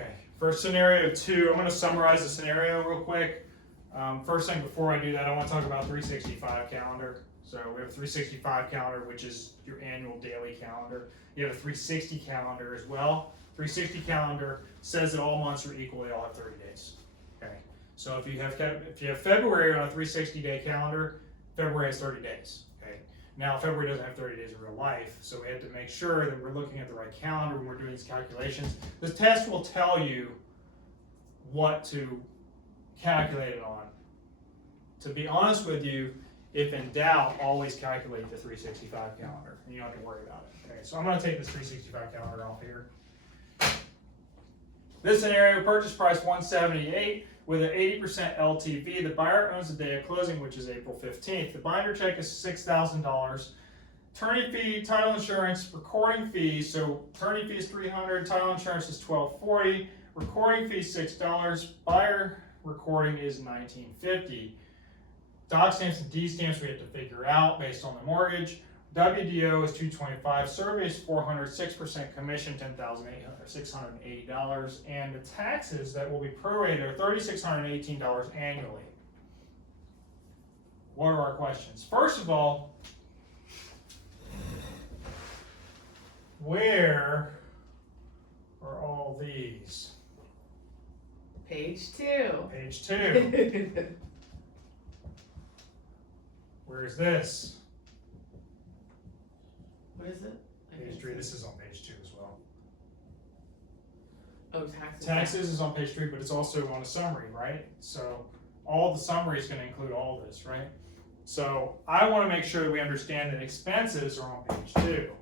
Okay, for scenario 2, I'm going to summarize the scenario real quick. First thing before I do that, I want to talk about 365 calendar. So we have a 365 calendar, which is your annual daily calendar. You have a 360 calendar as well. 360 calendar says that all months are equal, they all have 30 days. Okay, so if you have February on a 360-day calendar, February has 30 days. Okay, now February doesn't have 30 days in real life, so we have to make sure that we're looking at the right calendar when we're doing these calculations. The test will tell you what to calculate it on. To be honest with you, if in doubt, always calculate the 365 calendar, and you don't have to worry about it. Okay, so I'm going to take this 365 calendar off here. This scenario, purchase price $178 with an 80% LTV. The buyer owns the day of closing, which is April 15th. The binder check is $6,000. Attorney fee, title insurance, recording fees. So attorney fee is $300, title insurance is $1,240, recording fee is $6, buyer recording is $1,950. Doc stamps and D stamps we have to figure out based on the mortgage. WDO is $225, survey is $400, 6% commission, $10,680, and the taxes that will be prorated are $3,618 annually. What are our questions? First of all, where are all these? Page 2. Page 2. Where's this? What is it? Page 3. This is on page 2 as well. Oh, taxes. Taxes is on page 3, but it's also on a summary, right? So all the summary is going to include all this, right? So I want to make sure that we understand that expenses are on page 2.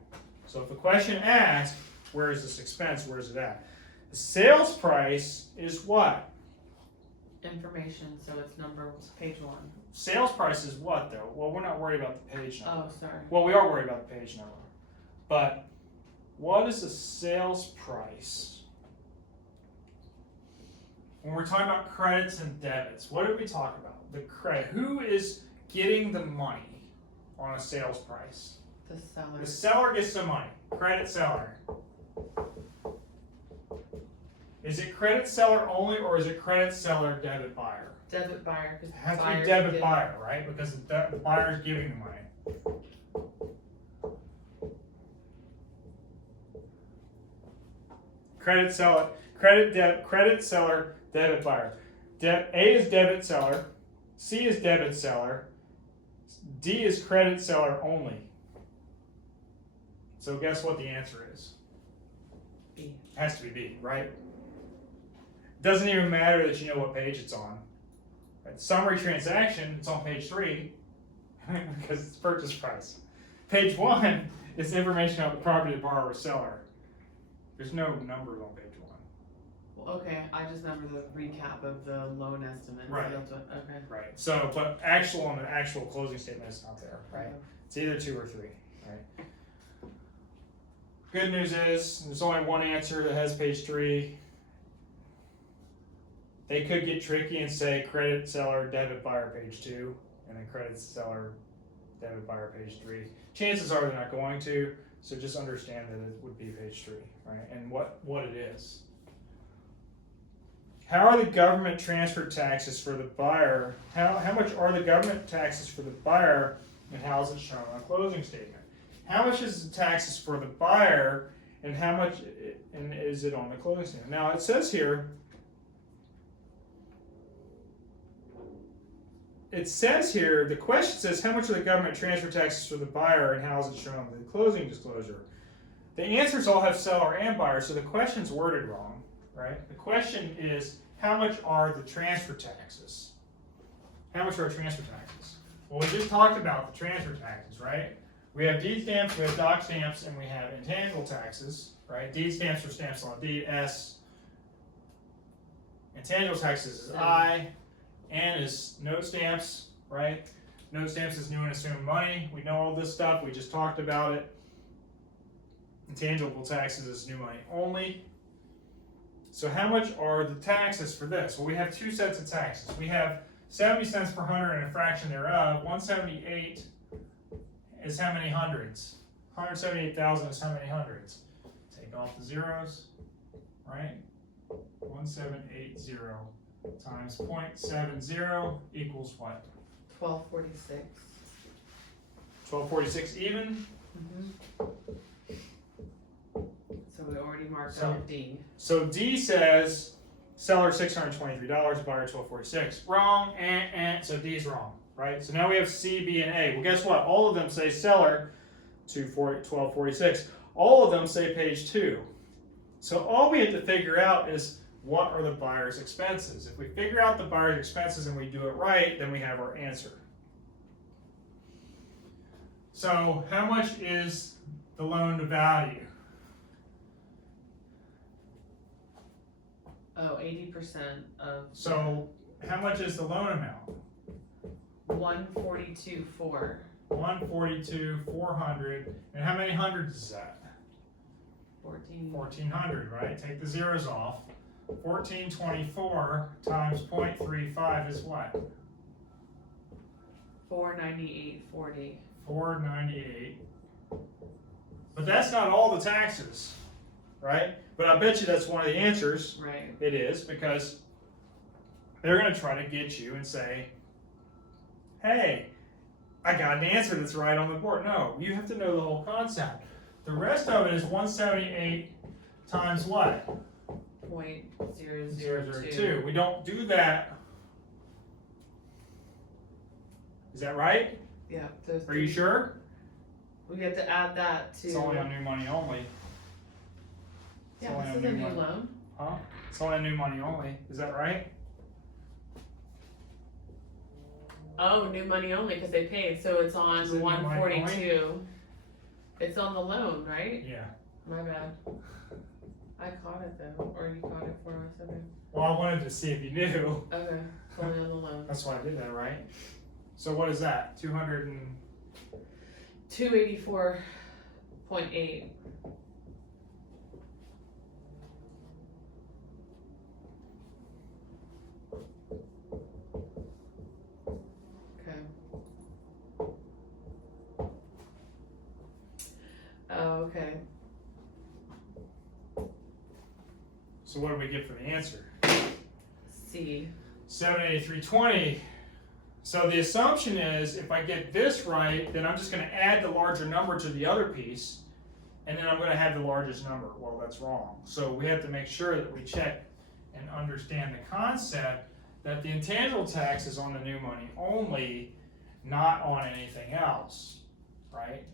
So if the question asks, where is this expense? Where is it at? The sales price is what? Information, so it's page 1. Sales price is what, though? Well, we're not worried about the page number. Oh, sorry. Well, we are worried about the page number. But what is the sales price? When we're talking about credits and debits, what did we talk about? The credit. Who is getting the money on a sales price? The seller. The seller gets the money. Credit seller. Is it credit seller only, or is it credit seller, debit buyer? Debit buyer. It has to be debit buyer, right? Because the buyer is giving the money. Credit seller, credit seller, debit buyer. A is debit seller, C is debit seller, D is credit seller only. So guess what the answer is? B. It has to be B, right? Doesn't even matter that you know what page it's on. Right? Summary transaction, it's on page 3 because it's purchase price. Page 1 is information about the property of the borrower or seller. There's no numbers on page 1. Well, okay, I just remember the recap of the loan estimate. Right. Okay. Right. So, but actual on the actual closing statement is not there, right? Okay. It's either 2 or 3, right? Good news is there's only one answer that has page 3. They could get tricky and say credit seller, debit buyer, page 2, and then credit seller, debit buyer, page 3. Chances are they're not going to, so just understand that it would be page 3, right? And what it is. How are the government transfer taxes for the buyer? How much are the government taxes for the buyer, and how is it shown on a closing statement? How much is the taxes for the buyer, and how much is it on the closing statement? Now it says here, the question says, how much are the government transfer taxes for the buyer, and how is it shown on the closing disclosure? The answers all have seller and buyer, so the question's worded wrong, right? The question is, how much are the transfer taxes? How much are transfer taxes? Well, we just talked about the transfer taxes, right? We have deed stamps, we have doc stamps, and we have intangible taxes, right? Deed stamps are stamps on deed, S. Intangible taxes is I. N is note stamps, right? Note stamps is new and assumed money. We know all this stuff. We just talked about it. Intangible taxes is new money only. So how much are the taxes for this? Well, we have 2 sets of taxes. We have 70 cents per hundred and a fraction thereof. 178 is how many hundreds? 178,000 is how many hundreds? Take off the zeros, right? 1780 times 0.70 equals what? 1246. 1246 even? So we already marked So- out D. So D says seller $623, buyer 1246. Wrong, so D is wrong, right? So now we have C, B, and A. Well, guess what? All of them say seller 1246. All of them say page 2. So all we have to figure out is what are the buyer's expenses. If we figure out the buyer's expenses and we do it right, then we have our answer. So how much is the loan to value? Oh, 80% of. So how much is the loan amount? 142,400. 142,400. And how many hundreds is that? 1,400, right? Take the zeros off. 1424 times 0.35 is what? 498.40. 498. But that's not all the taxes, right? But I bet you that's one of the answers. Right. It is, because they're going to try to get you and say, hey, I got an answer that's right on the board. No, you have to know the whole concept. The rest of it is 178 times what? 0.002. 002. We don't do that. Is that right? Yeah. Those Are you three. sure? We have to add that to. It's only on new money only. It's Yeah, only this on is a new new money. loan. Huh? It's only on new money only. Is that right? Oh, new money only because they paid, so it's on Is it new money 142. It's on the loan, right? Yeah. My bad. I caught it though, or you caught it for us. Okay. Well, I wanted to see if you knew. Okay. It's only on the loan. That's why I did that, right? So what is that? 200 and 284.8. Okay. Oh, okay. so what do we get for the answer? C. 783.20. So the assumption is if I get this right, then I'm just going to add the larger number to the other piece, and then I'm going to have the largest number. Well, that's wrong. So we have to make sure that we check and understand the concept that the intangible tax is on the new money only, not on anything else, right?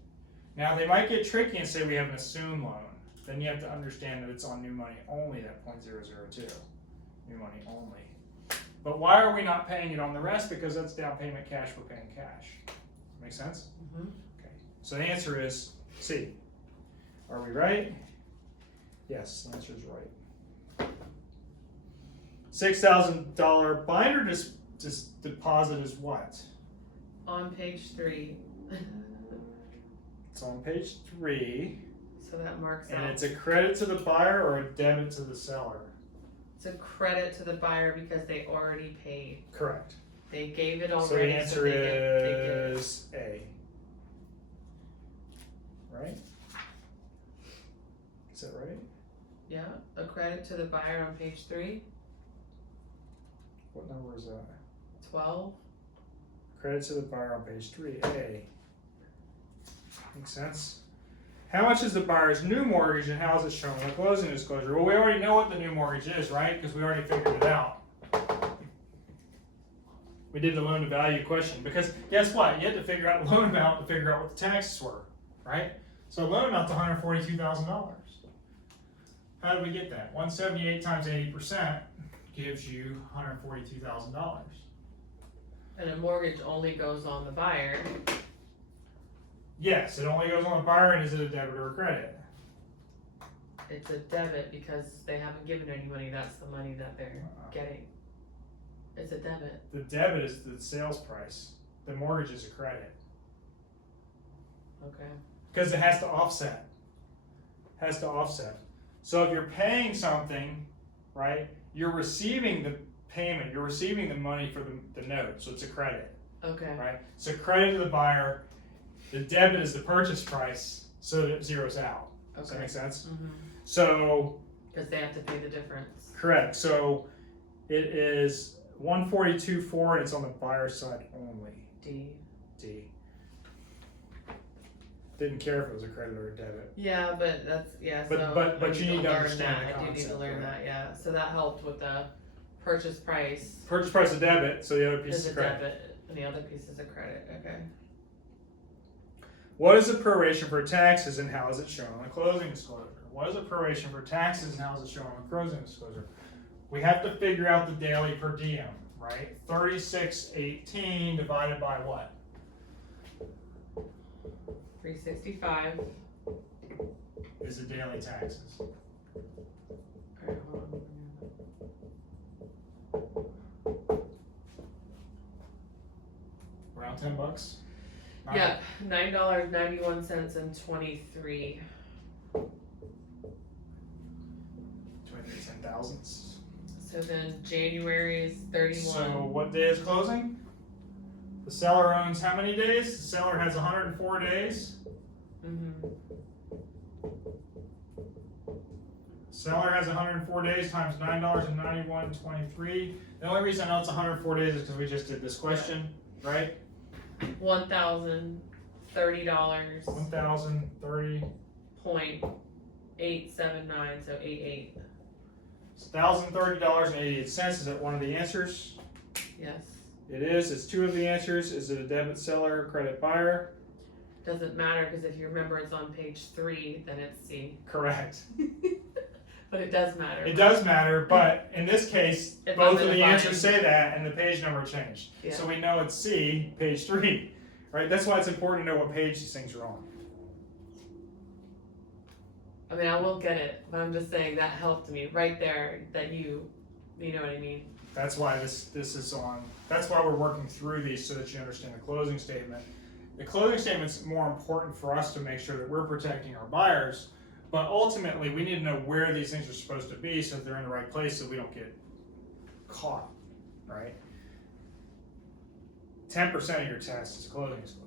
Now they might get tricky and say we have an assumed loan. Then you have to understand that it's on new money only, that 0.002, new money only. But why are we not paying it on the rest? Because that's down payment cash, we're paying cash. Make sense? Mm-hmm. Okay. So the answer is C. Are we right? Yes, the answer is right. $6,000 binder deposit is what? On page 3. It's on page 3. So that marks And out. it's a credit to the buyer or a debit to the seller? It's a credit to the buyer because they already paid. Correct. They gave it already. So the answer they get it. is A. Right? Is that right? Yeah, a credit to the buyer on page 3. What number is that? 12. Credit to the buyer on page 3, A. Makes sense? How much is the buyer's new mortgage and how is it shown in the closing disclosure? Well, we already know what the new mortgage is, right? Because we already figured it out. We did the loan to value question because guess what? You had to figure out the loan amount to figure out what the taxes were, right? So loan amount's $142,000. How did we get that? 178 times 80% gives you $142,000. And a mortgage only goes on the buyer. Yes, it only goes on the buyer, and is it a debit or a credit? It's a debit because they haven't given any money. That's the money that they're getting. It's a debit. The debit is the sales price. The mortgage is a credit. Okay. Because it has to offset. Has to offset. So if you're paying something, right, you're receiving the payment, you're receiving the money for the note, so it's a credit, Okay. right? So credit to the buyer, the debit is the purchase price, so that it zeroes out. Does that Okay. make sense? Mm-hmm. So Because they have to pay the difference. Correct. So it is 142.4 and it's on the buyer side only. D. D. Didn't care if it was a credit or a debit. Yeah, but that's, yeah, But- so. but I you need need to learn understand that. the I do need to concept, learn right? that, yeah, so that helped with the purchase price. Purchase price of debit, so the other piece Is is a credit. debit, and the other piece is a credit, okay. What is the proration for taxes and how is it shown on the closing disclosure? What is the proration for taxes and how is it shown on the closing disclosure? We have to figure out the daily per diem, right? 3618 divided by what? 365. Is the daily taxes. Alright, hold on. Around $10? Yeah, $9.91 and 23. 23 10 thousandths. So then January is 31. So what day is closing? The seller owns how many days? The seller has 104 days. Mm-hmm. Seller has 104 days times $9.91.23. The only reason I know it's 104 days is because we just did this question, right? $1,030. $1,030. 0.879, so 88. It's $1,030.88. Is that one of the answers? Yes. It is. It's two of the answers. Is it a debit seller or credit buyer? Doesn't matter because if you remember it's on page 3, then it's C. Correct. But it does matter. It does matter, but in this case, If both I'm of in the a answers bind. say that, and the page number changed. Yeah. So we know it's C, page 3, right? That's why it's important to know what page these things are on. I mean, I will get it, but I'm just saying that helped me right there. That you know what I mean. That's why this is on. That's why we're working through these so that you understand the closing statement. The closing statement's more important for us to make sure that we're protecting our buyers, but ultimately we need to know where these things are supposed to be so that they're in the right place so we don't get caught, right? 10% of your test is closing disclosure.